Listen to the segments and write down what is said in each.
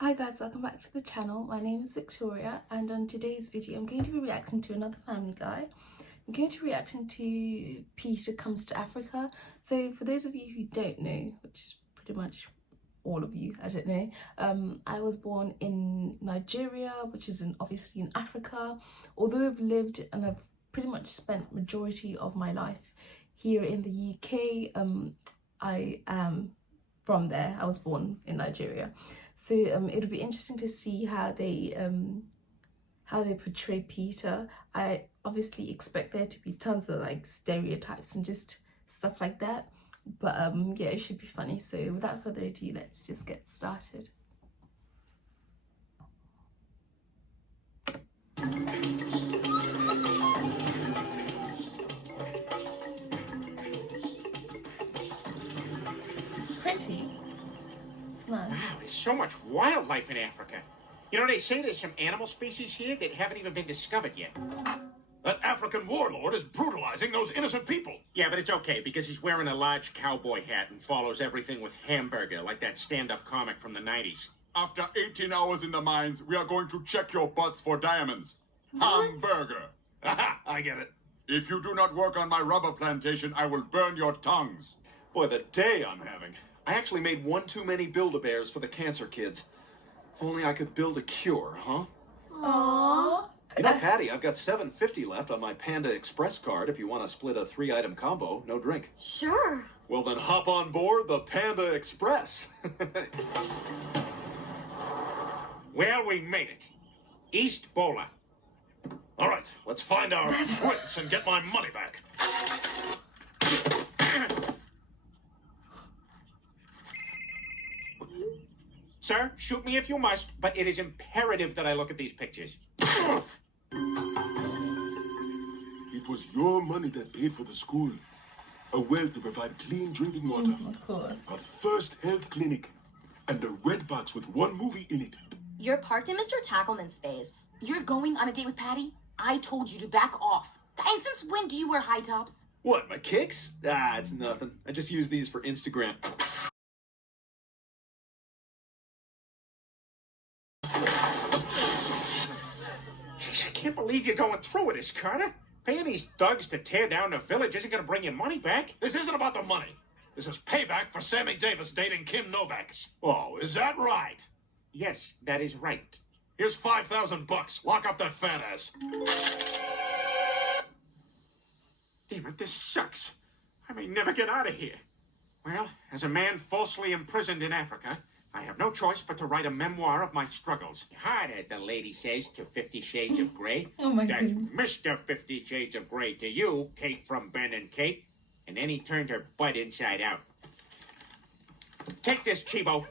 Hi guys, welcome back to the channel. My name is Victoria and on today's video I'm going to be reacting to another Family Guy. I'm going to be reacting to Peter Comes to Africa. So for those of you who don't know, which is pretty much all of you, I don't know, I was born in Nigeria, which is obviously in Africa. Although I've lived and I've pretty much spent majority of my life here in the UK, I am from there. I was born in Nigeria, so it'll be interesting to see how they portray Peter. I obviously expect there to be tons of like stereotypes and just stuff like that, but yeah, it should be funny. So without further ado, let's just get started. It's pretty. It's nice. Wow, there's so much wildlife in Africa. You know, they say there's some animal species here that haven't even been discovered yet. That African warlord is brutalizing those innocent people. Yeah, but it's okay, because he's wearing a large cowboy hat and follows everything with hamburger, like that stand-up comic from the 90s. After 18 hours in the mines, we are going to check your butts for diamonds. What? Hamburger. Aha, I get it. If you do not work on my rubber plantation, I will burn your tongues. Boy, the day I'm having. I actually made one too many Build-A-Bears for the cancer kids. If only I could build a cure, huh? Aww. You know, Patty, I've got $7.50 left on my Panda Express card if you want to split a 3-item combo, no drink. Sure. Well, then hop on board the Panda Express. Well, we made it. East Bola. All right, let's find our twins and get my money back. Sir, shoot me if you must, but it is imperative that I look at these pictures. It was your money that paid for the school. A well to provide clean drinking water. Of course. A first health clinic. And a red box with one movie in it. You're parked in Mr. Tackleman's space. You're going on a date with Patty? I told you to back off. And since when do you wear high tops? What, my kicks? Ah, it's nothing. I just use these for Instagram. Jeez, I can't believe you're going through with this, Carter. Paying these thugs to tear down the village isn't going to bring your money back. This isn't about the money. This is payback for Sammy Davis dating Kim Novak. Oh, is that right? Yes, that is right. Here's 5,000 bucks. Lock up that fat ass. Damn it, this sucks. I may never get out of here. Well, as a man falsely imprisoned in Africa, I have no choice but to write a memoir of my struggles. Harder, the lady says to 50 Shades of Grey. Oh my That's goodness. Mr. 50 Shades of Grey to you, Kate from Ben and Kate. And then he turned her butt inside out. Take this, Chibo.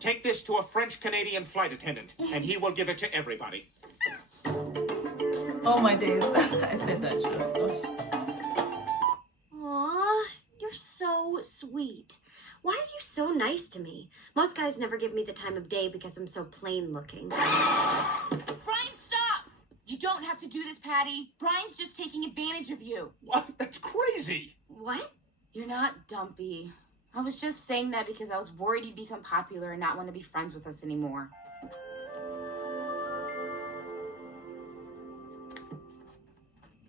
Take this to a French-Canadian flight attendant, and he will give it to everybody. Oh my days. I said that just. Aw, you're so sweet. Why are you so nice to me? Most guys never give me the time of day because I'm so plain looking. Brian, stop! You don't have to do this, Patty. Brian's just taking advantage of you. What? That's crazy. What? You're not dumpy. I was just saying that because I was worried you'd become popular and not want to be friends with us anymore.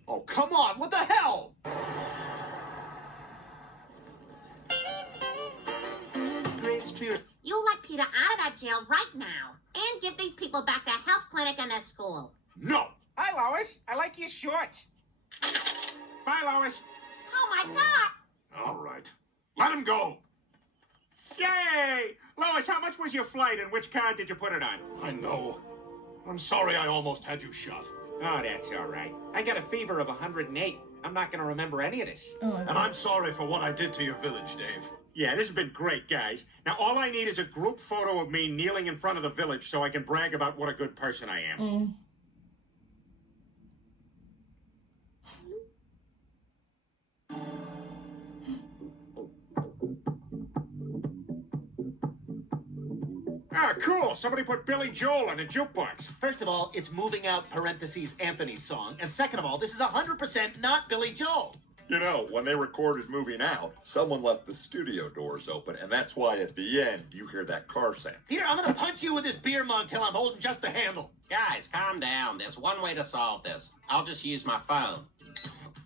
Oh, come on. What the hell? Great Spirit. You let Peter out of that jail right now and give these people back their health clinic and their school. No. Hi, Lois. I like your shorts. Bye, Lois. Oh my God! All right. Let him go. Yay! Lois, how much was your flight and which card did you put it on? I know. I'm sorry I almost had you shot. Oh, that's all right. I got a fever of 108. I'm not going to remember any of this. Oh my And god. I'm sorry for what I did to your village, Dave. Yeah, this has been great, guys. Now, all I need is a group photo of me kneeling in front of the village so I can brag about what a good person I am. Ah, cool. Somebody put Billy Joel on a jukebox. First of all, it's moving out parentheses Anthony's song. And second of all, this is 100% not Billy Joel. You know, when they recorded Moving Out, someone left the studio doors open, and that's why at the end you hear that car sound. Peter, I'm gonna punch you with this beer mug till I'm holding just the handle. Guys, calm down. There's one way to solve this. I'll just use my phone.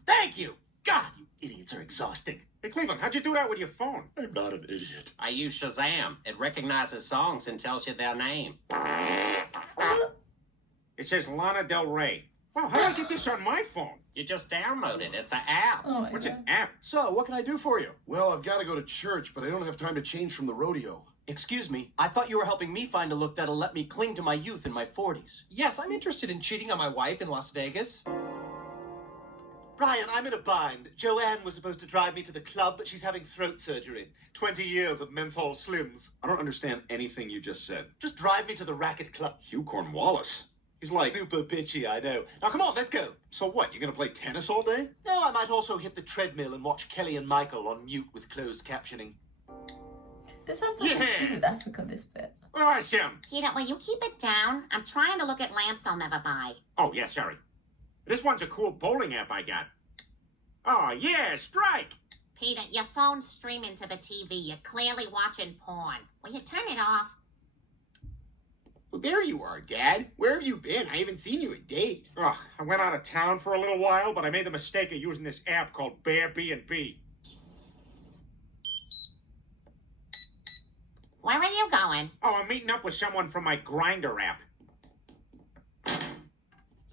Thank you. God, you idiots are exhausting. Hey, Cleveland, how'd you do that with your phone? I'm not an idiot. I use Shazam. It recognizes songs and tells you their name. It says Lana Del Rey. Wow, how do I get this on my phone? You just download it. It's an app. Oh my What's God. an app? So, what can I do for you? Well, I've got to go to church, but I don't have time to change from the rodeo. Excuse me, I thought you were helping me find a look that'll let me cling to my youth in my 40s. Yes, I'm interested in cheating on my wife in Las Vegas. Brian, I'm in a bind. Joanne was supposed to drive me to the club, but she's having throat surgery. 20 years of menthol slims. I don't understand anything you just said. Just drive me to the racket club. Hugh Cornwallis. He's like... Super bitchy, I know. Now come on, let's go. So what, you gonna play tennis all day? No, I might also hit the treadmill and watch Kelly and Michael on mute with closed captioning. This has something to do with Africa, this bit. Awesome. Peter, will you keep it down? I'm trying to look at lamps I'll never buy. Oh, yeah, sorry. This one's a cool bowling app I got. Oh, yeah, strike. Peter, your phone's streaming to the TV. You're clearly watching porn. Will you turn it off? Well, there you are, Dad. Where have you been? I haven't seen you in days. Ugh, I went out of town for a little while, but I made the mistake of using this app called Bear B&B. Where are you going? Oh, I'm meeting up with someone from my Grindr app.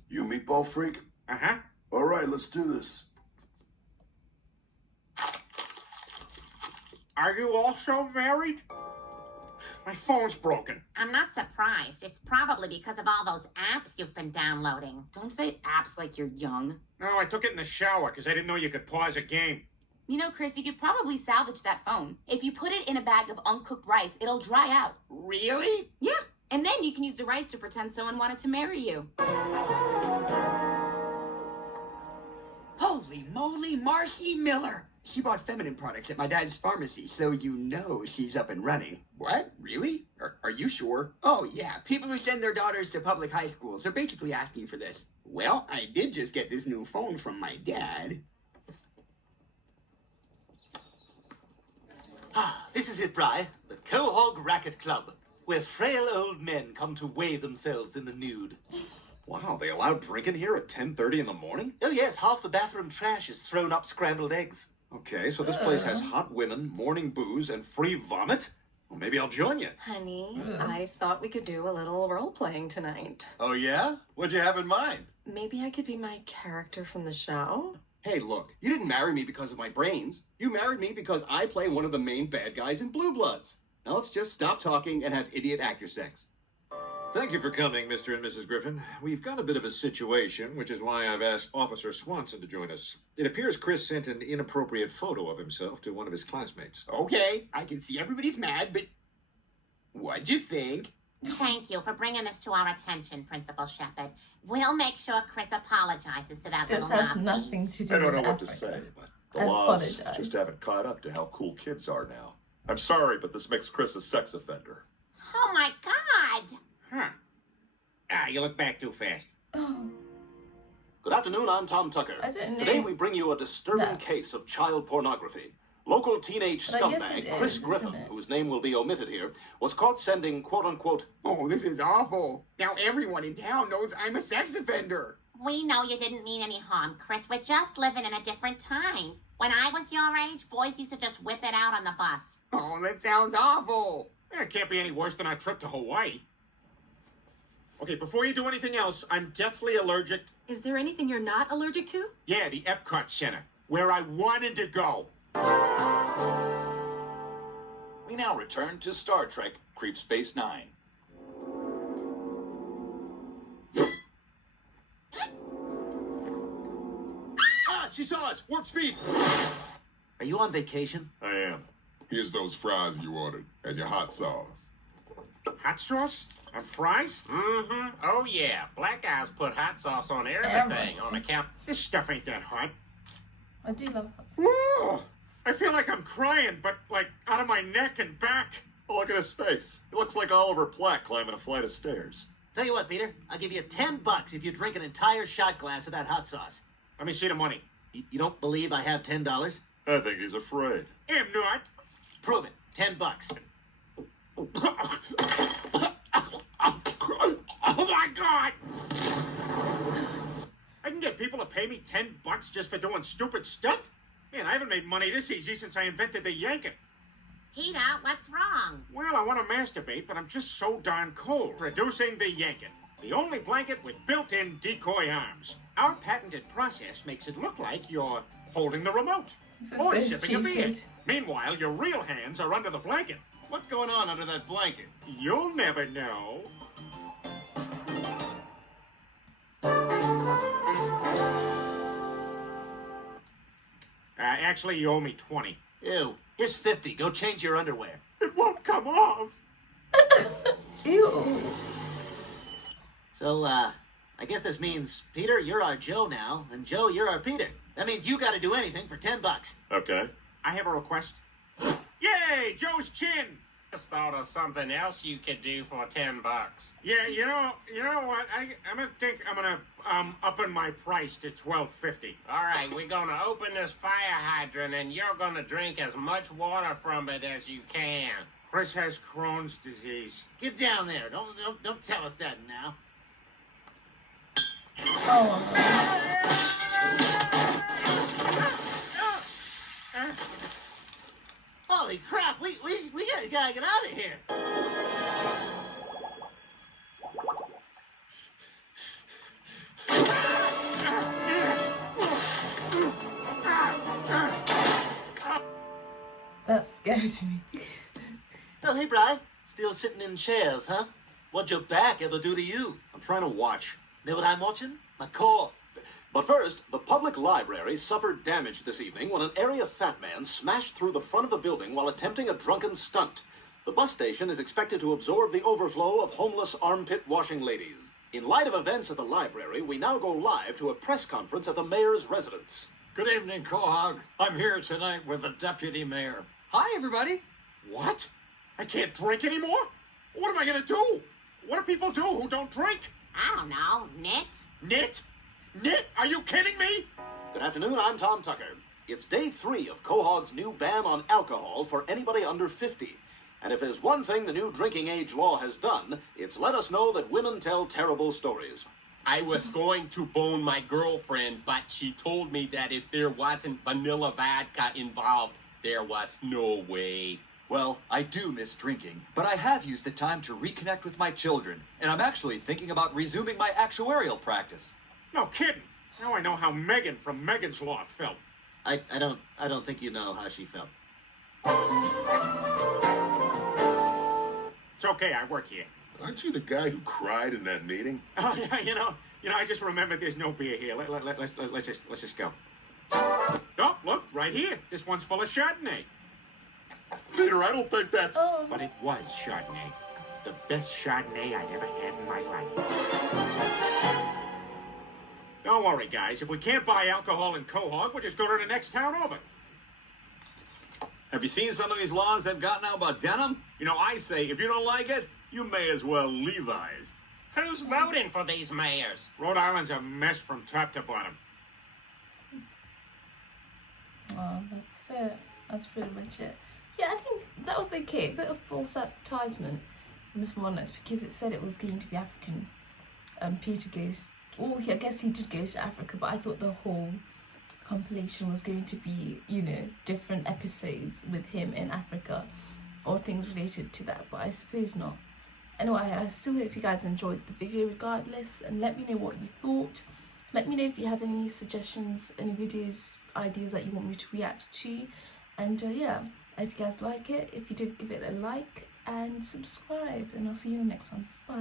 You meatball freak? Uh-huh. All right, let's do this. Are you also married? My phone's broken. I'm not surprised. It's probably because of all those apps you've been downloading. Don't say apps like you're young. No, I took it in the shower because I didn't know you could pause a game. You know, Chris, you could probably salvage that phone. If you put it in a bag of uncooked rice, it'll dry out. Really? Yeah, and then you can use the rice to pretend someone wanted to marry you. Holy moly, Marcy Miller! She bought feminine products at my dad's pharmacy, so you know she's up and running. What? Really? Are you sure? Oh, yeah. People who send their daughters to public high schools are basically asking for this. Well, I did just get this new phone from my dad. Ah, this is it, Bri. The Quahog Racket Club, where frail old men come to weigh themselves in the nude. Wow, they allow drinking here at 10:30 in the morning? Oh yes, half the bathroom trash is thrown up scrambled eggs. Okay, so this place has hot women, morning booze, and free vomit? Well, maybe I'll join you. Honey, I thought we could do a little role-playing tonight. Oh, yeah? What'd you have in mind? Maybe I could be my character from the show? Hey, look, you didn't marry me because of my brains. You married me because I play one of the main bad guys in Blue Bloods. Now let's just stop talking and have idiot actor sex. Thank you for coming, Mr. and Mrs. Griffin. We've got a bit of a situation, which is why I've asked Officer Swanson to join us. It appears Chris sent an inappropriate photo of himself to one of his classmates. Okay, I can see everybody's mad, but what'd you think? Thank you for bringing this to our attention, Principal Shepard. We'll make sure Chris apologizes to that This little has knobdies. nothing to do I don't with know what to Africa. say, but the laws Apologize. just haven't caught up to how cool kids are now. I'm sorry, but this makes Chris a sex offender. Oh my God! Huh. Ah, you look back too fast. Good afternoon, I'm Tom Tucker. I didn't Today know we bring you a disturbing that. case of child pornography. Local teenage But I guess scumbag it Chris is, Griffin, isn't it? whose name will be omitted here, was caught sending quote-unquote... Oh, this is awful. Now everyone in town knows I'm a sex offender. We know you didn't mean any harm, Chris. We're just living in a different time. When I was your age, boys used to just whip it out on the bus. Oh, that sounds awful. It can't be any worse than our trip to Hawaii. Okay, before you do anything else, I'm deathly allergic. Is there anything you're not allergic to? Yeah, the Epcot Center, where I wanted to go. We now return to Star Trek Creep Space Nine. Ah, she saw us! Warp speed! Are you on vacation? I am. Here's those fries you ordered, and your hot sauce. Hot sauce? And fries? Mm-hmm. Oh, yeah. Black guys put hot sauce on everything on account... This stuff ain't that hot. I do love hot sauce. Whoa! I feel like I'm crying, but like out of my neck and back. Oh, look at his face. He looks like Oliver Platt climbing a flight of stairs. Tell you what, Peter, I'll give you $10 if you drink an entire shot glass of that hot sauce. Let me see the money. You don't believe I have $10? I think he's afraid. I'm not. Prove it. $10. Oh my God! I can get people to pay me $10 just for doing stupid stuff? Man, I haven't made money this easy since I invented the yankin'. Peter, what's wrong? Well, I want to masturbate, but I'm just so darn cold. Producing the yankin', the only blanket with built-in decoy arms. Our patented process makes it look like you're holding the remote. Or so sipping a beer. stupid. Meanwhile, your real hands are under the blanket. What's going on under that blanket? You'll never know. Actually, you owe me 20. Ew. Here's 50. Go change your underwear. It won't come off. Ew. So, I guess this means, Peter, you're our Joe now, and Joe, you're our Peter. That means you gotta do anything for $10. Okay. I have a request. Yay, Joe's chin. Just thought of something else you could do for $10. Yeah, you know what? I'm gonna think I'm gonna upping my price to $12.50. All right, we're gonna open this fire hydrant, and you're gonna drink as much water from it as you can. Chris has Crohn's disease. Get down there. Don't tell us that now. Holy crap! We gotta get out of here. That scared me. Oh, hey, Bri. Still sitting in chairs, huh? What'd your back ever do to you? I'm trying to watch. Know what I'm watching? My core. But first, the public library suffered damage this evening when an area fat man smashed through the front of the building while attempting a drunken stunt. The bus station is expected to absorb the overflow of homeless armpit washing ladies. In light of events at the library, we now go live to a press conference at the mayor's residence. Good evening, Quahog. I'm here tonight with the deputy mayor. Hi, everybody. What? I can't drink anymore? What am I gonna do? What do people do who don't drink? I don't know. Knit? Knit? Knit? Are you kidding me? Good afternoon, I'm Tom Tucker. It's day 3 of Quahog's new ban on alcohol for anybody under 50. And if there's one thing the new drinking age law has done, it's let us know that women tell terrible stories. I was going to bone my girlfriend, but she told me that if there wasn't vanilla vodka involved, there was no way. Well, I do miss drinking, but I have used the time to reconnect with my children, and I'm actually thinking about resuming my actuarial practice. No kidding. Now I know how Megan from Megan's Law felt. I don't think you know how she felt. It's okay, I work here. Aren't you the guy who cried in that meeting? Oh yeah, you know, I just remembered there's no beer here. Let's just go. Oh, look, right here. This one's full of Chardonnay. Peter, I don't think that's... But it was Chardonnay. The best Chardonnay I'd ever had in my life. Don't worry, guys. If we can't buy alcohol in Quahog, we'll just go to the next town over. Have you seen some of these laws they've got now about denim? You know, I say, if you don't like it, you may as well Levi's. Who's voting for these mayors? Rhode Island's a mess from top to bottom. Oh, that's it. That's pretty much it. Yeah, I think that was okay. A bit of false advertisement, if I'm honest, because it said it was going to be African. Peter goes... Oh, I guess he did go to Africa, but I thought the whole compilation was going to be, you know, different episodes with him in Africa or things related to that, but I suppose not. Anyway, I still hope you guys enjoyed the video regardless, and let me know what you thought. Let me know if you have any suggestions, any videos, ideas that you want me to react to, and yeah, I hope you guys like it. If you did, give it a like and subscribe, and I'll see you in the next one. Bye.